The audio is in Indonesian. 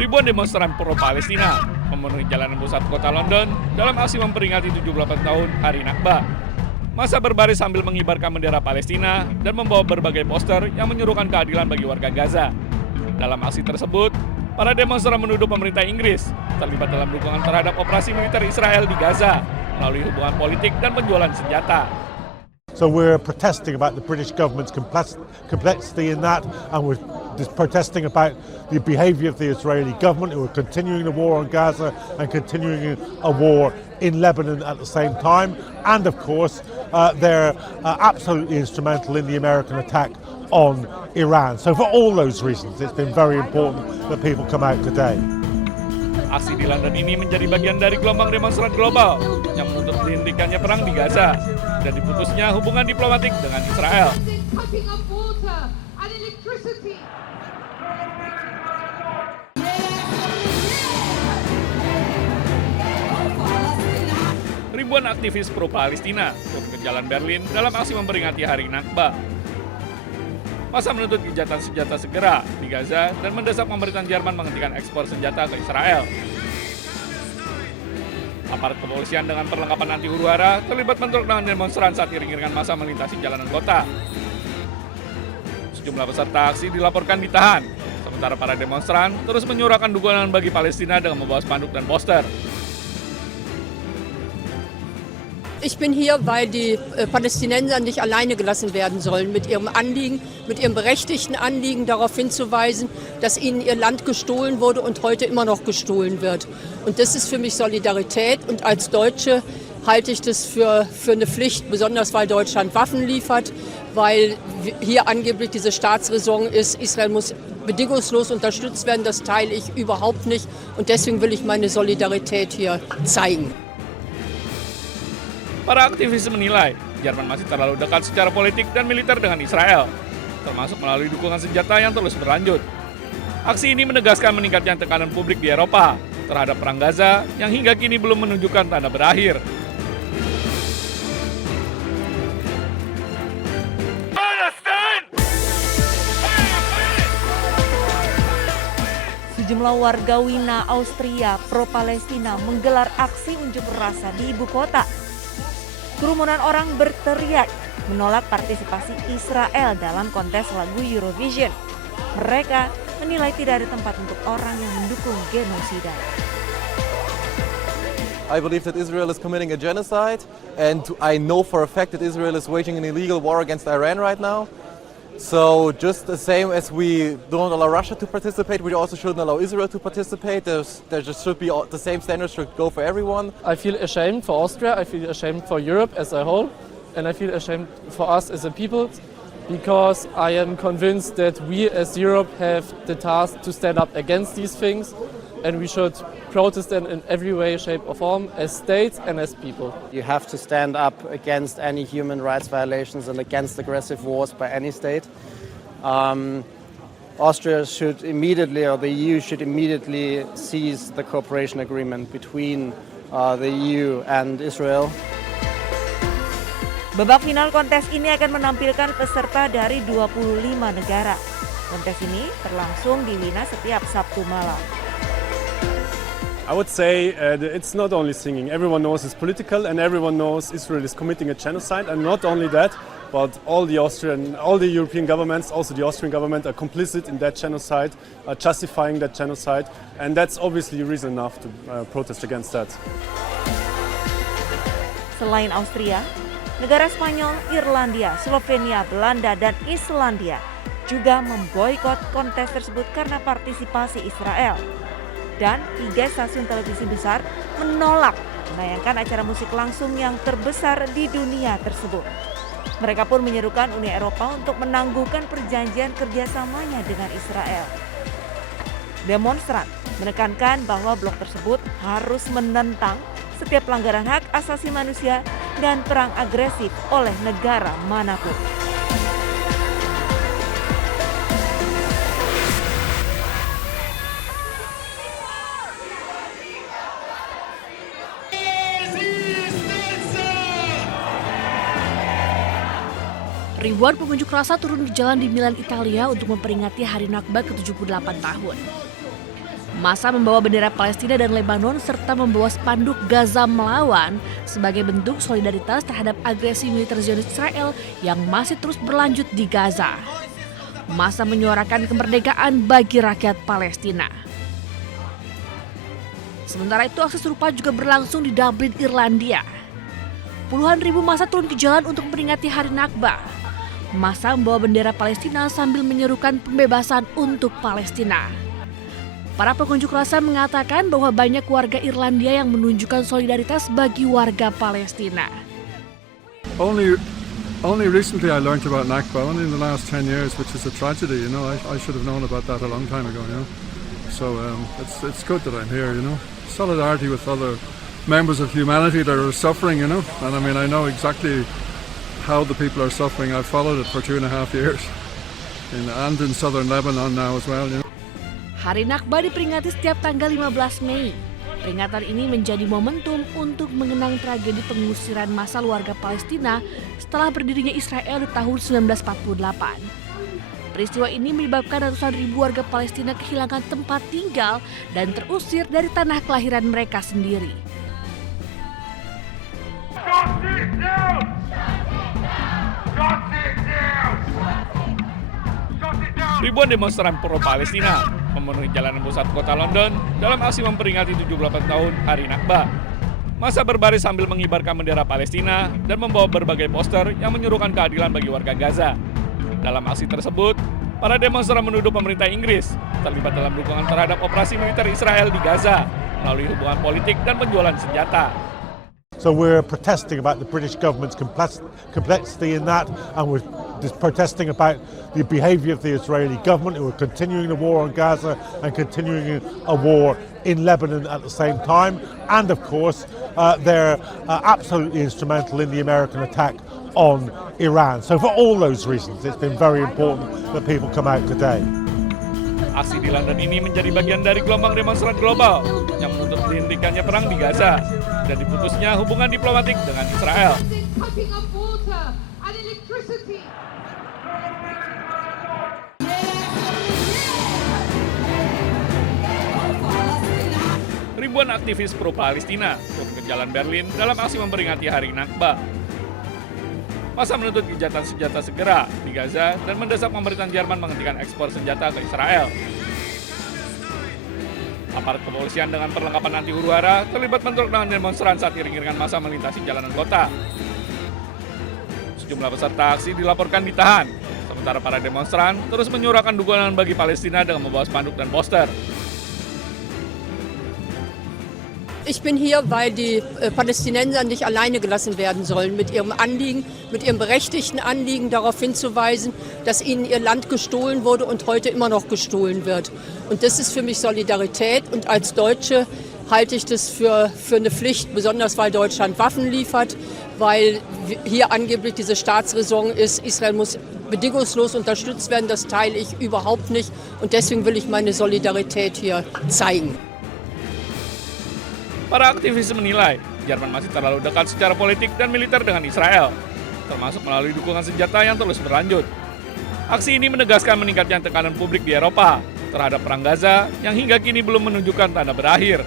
Ribuan demonstran pro-Palestina memenuhi jalanan pusat kota London dalam aksi memperingati 78 tahun Hari Nakba. Massa berbaris sambil mengibarkan bendera Palestina dan membawa berbagai poster yang menyuruhkan keadilan bagi warga Gaza. Dalam aksi tersebut, para demonstran menuduh pemerintah Inggris terlibat dalam dukungan terhadap operasi militer Israel di Gaza melalui hubungan politik dan penjualan senjata. So we're protesting about the British government's complexity in that, and we're just protesting about the behaviour of the Israeli government, who are continuing the war on Gaza and continuing a war in Lebanon at the same time. And of course, they're absolutely instrumental in the American attack on Iran. So for all those reasons, it's been very important that people come out today. Aksi di London ini menjadi bagian dari gelombang demonstran global yang menuntut dihentikannya perang di Gaza dan diputusnya hubungan diplomatik dengan Israel. Ribuan aktivis pro-Palestina turun ke jalan Berlin dalam aksi memperingati Hari Nakba. Massa menuntut gencatan senjata segera di Gaza dan mendesak pemerintahan Jerman menghentikan ekspor senjata ke Israel. Aparat kepolisian dengan perlengkapan anti huru-hara terlibat bentrok dengan demonstran saat iring-iringan massa melintasi jalanan kota. Sejumlah peserta aksi dilaporkan ditahan, sementara para demonstran terus menyuarakan dukungan bagi Palestina dengan membawa spanduk dan poster. Ich bin hier, weil die Palästinenser nicht alleine gelassen werden sollen mit ihrem Anliegen, mit ihrem berechtigten Anliegen darauf hinzuweisen, dass ihnen ihr Land gestohlen wurde und heute immer noch gestohlen wird. Und das ist für mich Solidarität, und als Deutsche halte ich das für eine Pflicht, besonders weil Deutschland Waffen liefert, weil hier angeblich diese Staatsräson ist, Israel muss bedingungslos unterstützt werden, das teile ich überhaupt nicht, und deswegen will ich meine Solidarität hier zeigen. Para aktivis menilai Jerman masih terlalu dekat secara politik dan militer dengan Israel, termasuk melalui dukungan senjata yang terus berlanjut. Aksi ini menegaskan meningkatnya tekanan publik di Eropa terhadap perang Gaza yang hingga kini belum menunjukkan tanda berakhir. Sejumlah warga Wina, Austria, pro-Palestina menggelar aksi unjuk rasa di ibu kota. Kerumunan orang berteriak menolak partisipasi Israel dalam kontes lagu Eurovision. Mereka menilai tidak ada tempat untuk orang yang mendukung genosida. I believe that Israel is committing a genocide, and I know for a fact that Israel is waging an illegal war against Iran right now. So just the same as we don't allow Russia to participate, we also shouldn't allow Israel to participate. There just should be the same standards should go for everyone. I feel ashamed for Austria, I feel ashamed for Europe as a whole, and I feel ashamed for us as a people, because I am convinced that we as Europe have the task to stand up against these things, and we should protest them in every way, shape or form, as states and as people. You have to stand up against any human rights violations and against aggressive wars by any state. Austria should immediately, or the EU should immediately seize the cooperation agreement between the EU and Israel. Babak final kontes ini akan menampilkan peserta dari 25 negara. Kontes ini berlangsung di Wina setiap Sabtu malam. I would say it's not only singing. Everyone knows it's political, and everyone knows Israel is committing a genocide. And not only that, but all the European governments, also the Austrian government, are complicit in that genocide, justifying that genocide. And that's obviously reason enough to protest against that. Selain Austria, negara Spanyol, Irlandia, Slovenia, Belanda, dan Islandia juga memboikot kontes tersebut karena partisipasi Israel. Dan 3 stasiun televisi besar menolak menayangkan acara musik langsung yang terbesar di dunia tersebut. Mereka pun menyerukan Uni Eropa untuk menangguhkan perjanjian kerjasamanya dengan Israel. Demonstran menekankan bahwa blok tersebut harus menentang setiap pelanggaran hak asasi manusia dan perang agresif oleh negara manapun. Ribuan pengunjuk rasa turun di jalan di Milan, Italia untuk memperingati Hari Nakba ke-78 tahun. Massa membawa bendera Palestina dan Lebanon serta membawa spanduk Gaza melawan sebagai bentuk solidaritas terhadap agresi militer Zionis Israel yang masih terus berlanjut di Gaza. Massa menyuarakan kemerdekaan bagi rakyat Palestina. Sementara itu aksi serupa juga berlangsung di Dublin, Irlandia. Puluhan ribu massa turun ke jalan untuk memperingati Hari Nakba. Massa membawa bendera Palestina sambil menyerukan pembebasan untuk Palestina. Para pengunjuk rasa mengatakan bahwa banyak warga Irlandia yang menunjukkan solidaritas bagi warga Palestina. Only recently I learned about Nakba, only in the last 10 years, which is a tragedy, you know. I should have known about that a long time ago, you know. So it's good that I'm here, you know. Solidarity with other members of humanity that are suffering, you know. And I mean, I know exactly how the people are suffering. I've followed it for 2.5 years. And in southern Lebanon now as well, you know. Hari Nakba diperingati setiap tanggal 15 Mei. Peringatan ini menjadi momentum untuk mengenang tragedi pengusiran massal warga Palestina setelah berdirinya Israel di tahun 1948. Peristiwa ini menyebabkan ratusan ribu warga Palestina kehilangan tempat tinggal dan terusir dari tanah kelahiran mereka sendiri. Ribuan demonstran pro-Palestina memenuhi jalanan pusat kota London dalam aksi memperingati 78 tahun Hari Nakba. Massa berbaris sambil mengibarkan bendera Palestina dan membawa berbagai poster yang menyerukan keadilan bagi warga Gaza. Dalam aksi tersebut, para demonstran menuduh pemerintah Inggris terlibat dalam dukungan terhadap operasi militer Israel di Gaza melalui hubungan politik dan penjualan senjata. So we're protesting about the British government's complexity in that, and we're just protesting about the behaviour of the Israeli government, who are continuing the war on Gaza and continuing a war in Lebanon at the same time. And of course, they're absolutely instrumental in the American attack on Iran. So for all those reasons, it's been very important that people come out today. Aksi di London ini menjadi bagian dari gelombang demonstran global yang menuntut dihentikannya perang di Gaza dan diputusnya hubungan diplomatik dengan Israel. Ribuan aktivis pro-Palestina turun ke jalan Berlin dalam aksi memperingati Hari Nakba. Massa menuntut gencatan senjata segera di Gaza dan mendesak pemerintahan Jerman menghentikan ekspor senjata ke Israel. Aparat kepolisian dengan perlengkapan anti huru-hara terlibat bentrok dengan demonstran saat iring-iringan massa melintasi jalanan kota. Sejumlah peserta aksi dilaporkan ditahan, sementara para demonstran terus menyuarakan dukungan bagi Palestina dengan membawa spanduk dan poster. Ich bin hier, weil die Palästinenser nicht alleine gelassen werden sollen mit ihrem Anliegen, mit ihrem berechtigten Anliegen darauf hinzuweisen, dass ihnen ihr Land gestohlen wurde und heute immer noch gestohlen wird. Und das ist für mich Solidarität, und als Deutsche halte ich das für eine Pflicht, besonders weil Deutschland Waffen liefert, weil hier angeblich diese Staatsräson ist, Israel muss bedingungslos unterstützt werden, das teile ich überhaupt nicht, und deswegen will ich meine Solidarität hier zeigen. Para aktivis menilai Jerman masih terlalu dekat secara politik dan militer dengan Israel, termasuk melalui dukungan senjata yang terus berlanjut. Aksi ini menegaskan meningkatnya tekanan publik di Eropa terhadap perang Gaza yang hingga kini belum menunjukkan tanda berakhir.